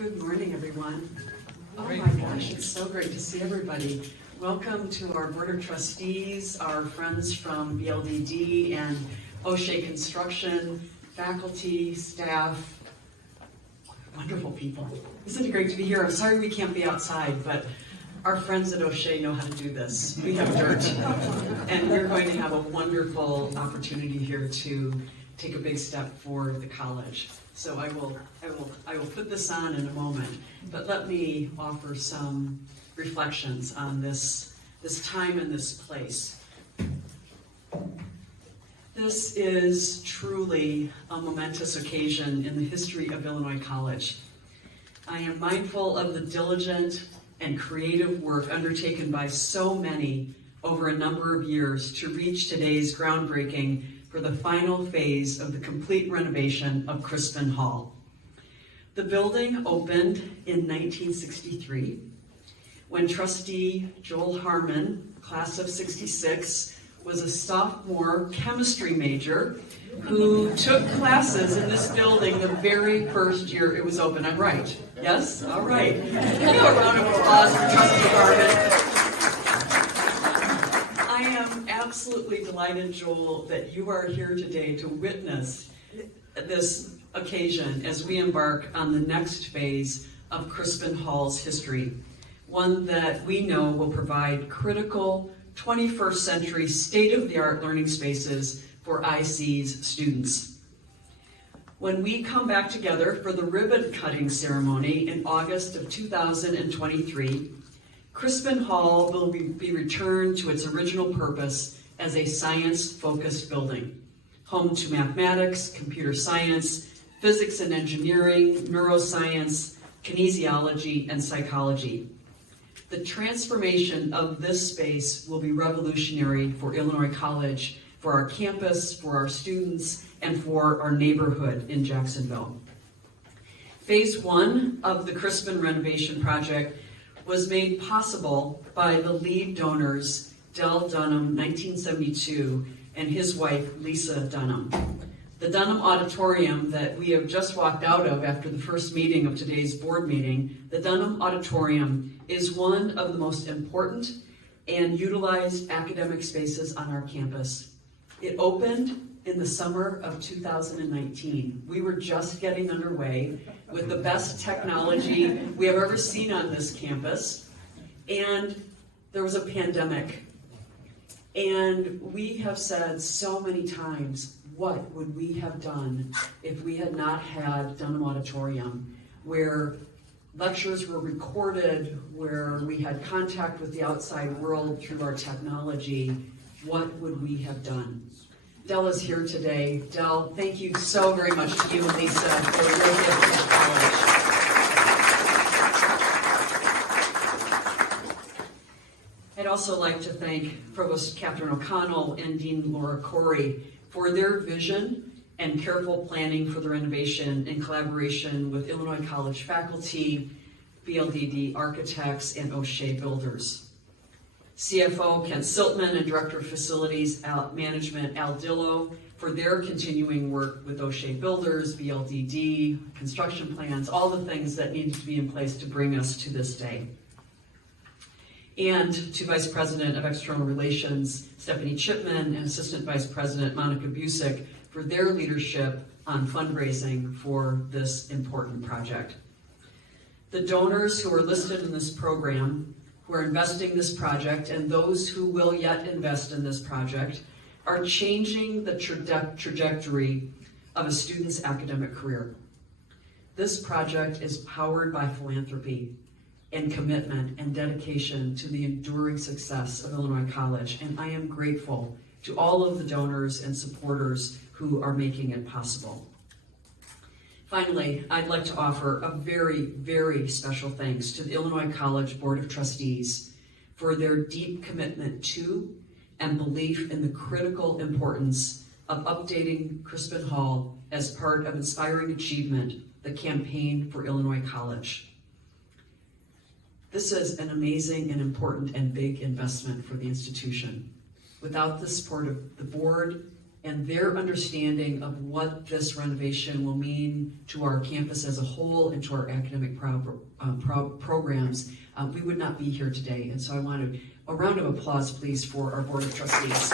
Good morning, everyone. Oh Great my morning. gosh, it's so great to see everybody. Welcome to our Board of Trustees, our friends from BLDD and O'Shea Construction, faculty, staff, wonderful people. Isn't it great to be here? I'm sorry we can't be outside, but our friends at O'Shea know how to do this. We have dirt, and we're going to have a wonderful opportunity here to take a big step for the college. So I will put this on in a moment, but let me offer some reflections on this time and this place. This is truly a momentous occasion in the history of Illinois College. I am mindful of the diligent and creative work undertaken by so many over a number of years to reach today's groundbreaking for the final phase of the complete renovation of Crispin Hall. The building opened in 1963 when trustee Joel Harmon, class of 66, was a sophomore chemistry major who took classes in this building the very first year it was open. I'm right. Yes? All right. Give me a round of applause for trustee Harmon. I am absolutely delighted, Joel, that you are here today to witness this occasion as we embark on the next phase of Crispin Hall's history, one that we know will provide critical 21st century state-of-the-art learning spaces for IC's students. When we come back together for the ribbon-cutting ceremony in August of 2023, Crispin Hall will be returned to its original purpose as a science-focused building, home to mathematics, computer science, physics and engineering, neuroscience, kinesiology, and psychology. The transformation of this space will be revolutionary for Illinois College, for our campus, for our students, and for our neighborhood in Jacksonville. Phase 1 of the Crispin renovation project was made possible by the lead donors, Del Dunham, 1972, and his wife, Lisa Dunham. The Dunham Auditorium that we have just walked out of after the first meeting of today's board meeting, the Dunham Auditorium is one of the most important and utilized academic spaces on our campus. It opened in the summer of 2019. We were just getting underway with the best technology we have ever seen on this campus, and there was a pandemic. And we have said so many times, what would we have done if we had not had Dunham Auditorium, where lectures were recorded, where we had contact with the outside world through our technology? What would we have done? Del is here today. Del, thank you so very much to you and Lisa for your gift to the college. I'd also like to thank Provost Catherine O'Connell and Dean Laura Corey for their vision and careful planning for the renovation in collaboration with Illinois College faculty, BLDD architects, and O'Shea builders. CFO Ken Siltman and Director of Facilities Management Al Dillo for their continuing work with O'Shea builders, BLDD, construction plans, all the things that needed to be in place to bring us to this day. And to Vice President of External Relations Stephanie Chitman and Assistant Vice President Monica Busick for their leadership on fundraising for this important project. The donors who are listed in this program, who are investing in this project, and those who will yet invest in this project, are changing the trajectory of a student's academic career. This project is powered by philanthropy and commitment and dedication to the enduring success of Illinois College, and I am grateful to all of the donors and supporters who are making it possible. Finally, I'd like to offer a very, very special thanks to the Illinois College Board of Trustees for their deep commitment to and belief in the critical importance of updating Crispin Hall as part of Inspiring Achievement, the campaign for Illinois College. This is an amazing and important and big investment for the institution. Without the support of the board and their understanding of what this renovation will mean to our campus as a whole and to our academic programs, we would not be here today. And so I wanted a round of applause, please, for our Board of Trustees.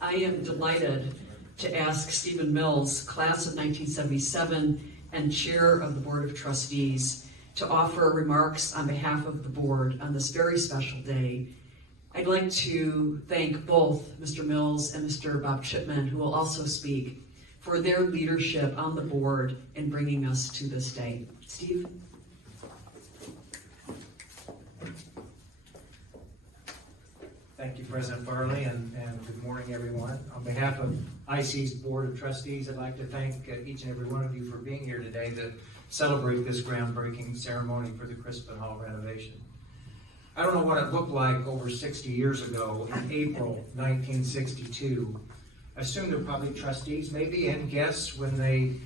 I am delighted to ask Stephen Mills, class of 1977 and chair of the Board of Trustees, to offer remarks on behalf of the board on this very special day. I'd like to thank both Mr. Mills and Mr. Bob Chitman, who will also speak, for their leadership on the board in bringing us to this day. Steve? Thank you, President Farley, and good morning, everyone. On behalf of IC's Board of Trustees, I'd like to thank each and every one of you for being here today to celebrate this groundbreaking ceremony for the Crispin Hall renovation. I don't know what it looked like over 60 years ago in April 1962. I assume there were probably trustees maybe and guests when they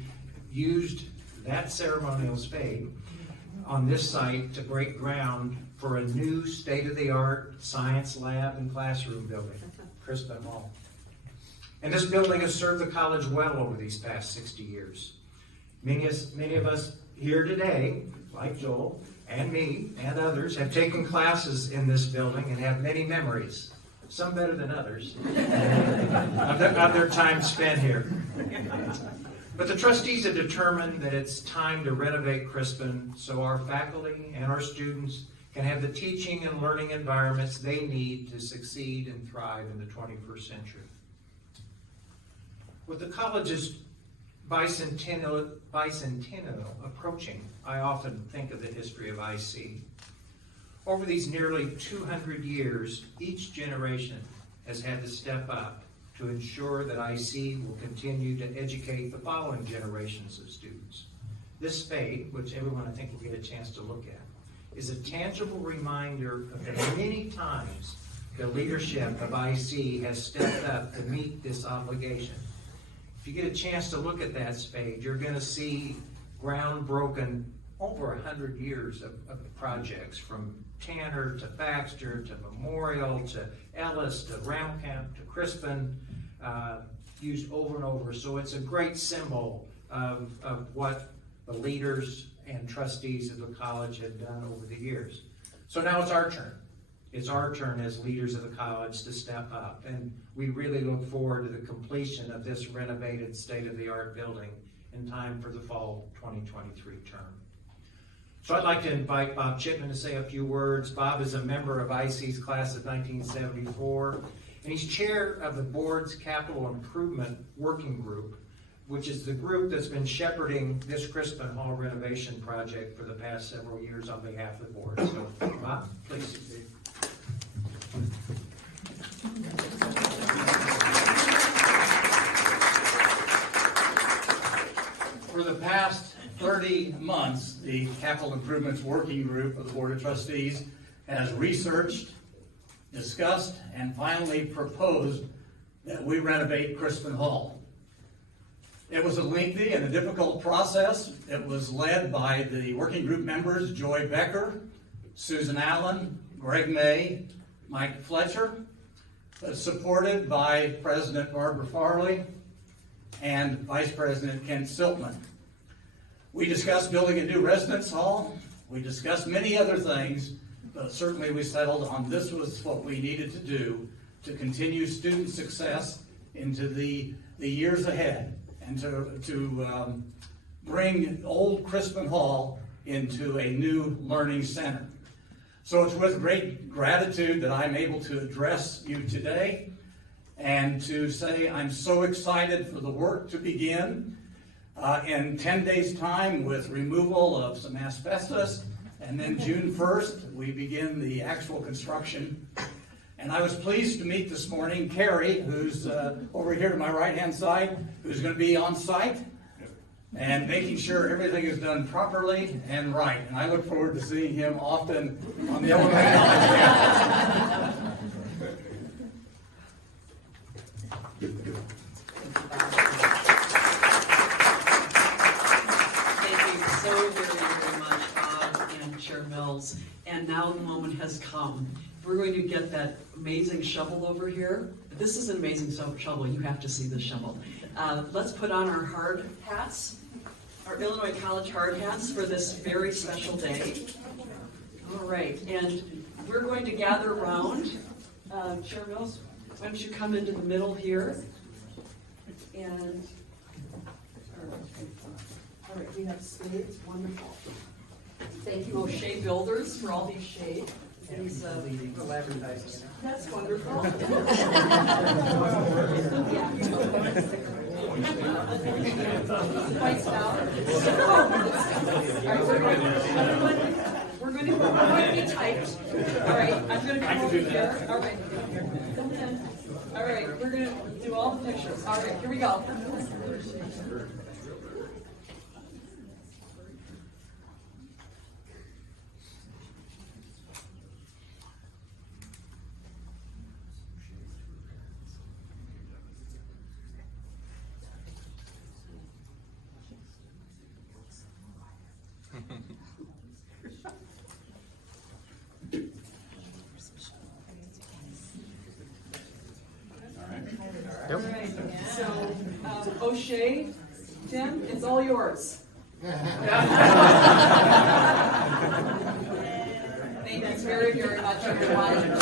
used that ceremonial spade on this site to break ground for a new state-of-the-art science lab and classroom building, Crispin Hall. And this building has served the college well over these past 60 years. Many of us here today, like Joel and me and others, have taken classes in this building and have many memories, some better than others, of their time spent here. But the trustees have determined that it's time to renovate Crispin so our faculty and our students can have the teaching and learning environments they need to succeed and thrive in the 21st century. With the college's bicentennial approaching, I often think of the history of IC. Over these nearly 200 years, each generation has had to step up to ensure that IC will continue to educate the following generations of students. This spade, which everyone I think will get a chance to look at, is a tangible reminder of the many times the leadership of IC has stepped up to meet this obligation. If you get a chance to look at that spade, you're going to see ground broken over 100 years of projects, from Tanner to Baxter to Memorial to Ellis to Round Camp to Crispin, used over and over. So it's a great symbol of what the leaders and trustees of the college have done over the years. So now it's our turn. It's our turn as leaders of the college to step up, and we really look forward to the completion of this renovated state-of-the-art building in time for the fall 2023 term. So I'd like to invite Bob Chitman to say a few words. Bob is a member of IC's class of 1974, and he's chair of the board's capital improvement working group, which is the group that's been shepherding this Crispin Hall renovation project for the past several years on behalf of the board. So, Bob, please. For the past 30 months, the Capital Improvements Working Group of the Board of Trustees has researched, discussed, and finally proposed that we renovate Crispin Hall. It was a lengthy and a difficult process. It was led by the working group members Joy Becker, Susan Allen, Greg May, Mike Fletcher, supported by President Barbara Farley and Vice President Ken Siltman. We discussed building a new residence hall. We discussed many other things, but certainly we settled on this was what we needed to do to continue student success into the years ahead, and to bring old Crispin Hall into a new learning center. So it's with great gratitude that I'm able to address you today and to say I'm so excited for the work to begin in 10 days' time with removal of some asbestos, and then June 1st we begin the actual construction. And I was pleased to meet this morning Carrie, who's over here to my right-hand side, who's going to be on site and making sure everything is done properly and right. And I look forward to seeing him often on the elevator. Thank you so very, very much, Bob and Chair Mills. And now the moment has come get that amazing shovel over here. This is an amazing shovel. You have to see this shovel. Let's put on our hard hats, our Illinois College hard hats for this very special day. All right, and we're going to gather around. Chair Mills, why don't you come into the middle here? And, all right, we have spades, wonderful. Thank you, O'Shea Builders, for all these shades. These, that's wonderful. White Stout. We're going to be typed. All right, I'm going to come over here. All right. Come in. All right, we're going to do all the pictures. All right, here we go. All right, so O'Shea, Tim, it's all yours. Thanks very, very much, everyone.